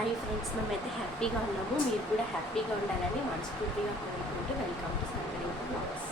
Hi friends, మేమైతే హ్యాపీగా ఉన్నాము. మీరు కూడా హ్యాపీగా ఉండాలని మనస్ఫూర్తిగా కోరుకుంటూ వెల్కమ్ టు సంగడి బ్లాగ్స్.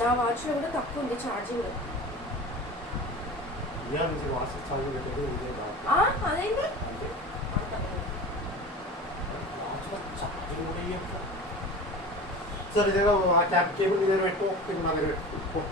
నా వాచ్లో కూడా తక్కువ ఉంది ఛార్జింగ్. అదేంటి సరే ఆ క్యాబ్ కేబుల్ మీద పెట్టు, నా దగ్గర పెట్టు.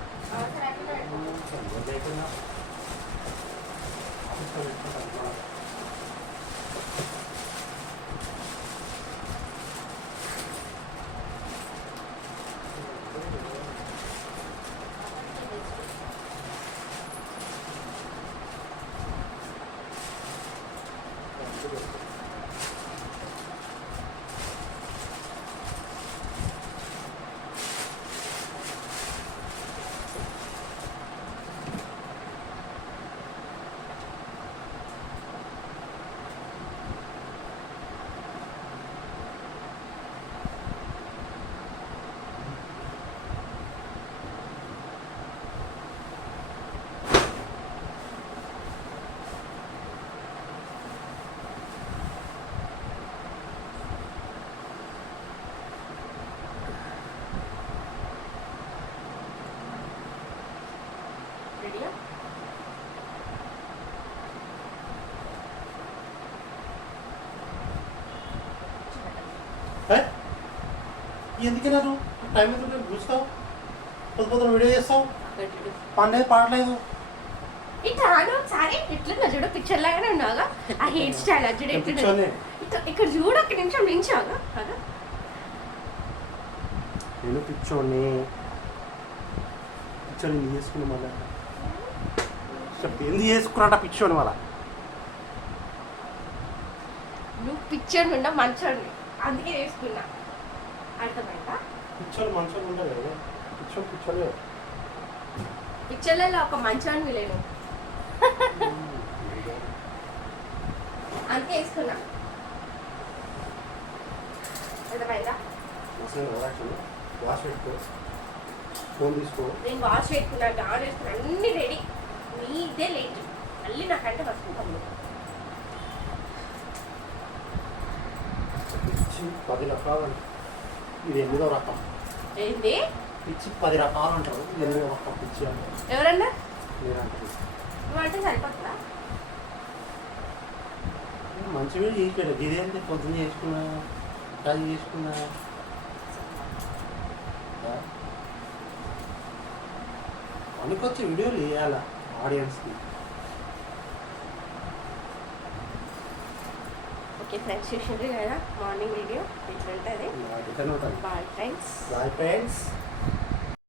ఎందుకన్నా నువ్వు టైం ఎందుకు చూస్తావు? పొద్దు వీడియో చేస్తావు, పండేది పాడలేదు. ఇట్లా ఒకసారి ఎట్లున్నా చూడు, పిక్చర్ లాగానే ఉన్నాగా. ఆ హెయిర్ స్టైల్ చూడు ఎట్లా ఇక్కడ చూడు, ఒక నిమిషం నించాగా. నేను పిచ్చోని పిచ్చోని చేసుకున్నా మళ్ళా ఎందుకు చేసుకున్నాట పిచ్చోని మళ్ళా. నువ్వు పిక్చర్ ఉండ మంచోని అందుకే చేసుకున్నా. అర్థమైందా? పిచ్చోని మంచోని ఉండదు కదా, పిచ్చోని పిచ్చోని పిక్చర్లలో ఒక మంచోని విలేను అందుకే వేసుకున్నా. అర్థమైందా? వాష్ పెట్టుకో, ఫోన్ తీసుకో. నేను వాష్ పెట్టుకున్నా, గాన్ వేసుకున్నా, అన్ని రెడీ. నీదే లేట్, మళ్ళీ నాకంటే వస్తుంటాను. 10 రకాలు, ఇది 8వ రకం. ఏంటి పిచ్చి 10 రకాలు అంటారు, 8వ రకం పిచ్చి అంటారు. ఎవరన్నా మీరంటారు. నువ్వంటే సరిపోతుందా? మంచిగా చేసిపోయాడు. ఇదేంటి పొద్దున్న చేసుకున్నా, అది చేసుకున్నా. అనుకొచ్చి వీడియోలు వేయాలా ఆడియన్స్కి. ఓకే ఫ్రెండ్స్, చూసిండ్రు కదా మార్నింగ్ వీడియో ఇట్లా ఉంటుంది. Bye friends. Bye friends.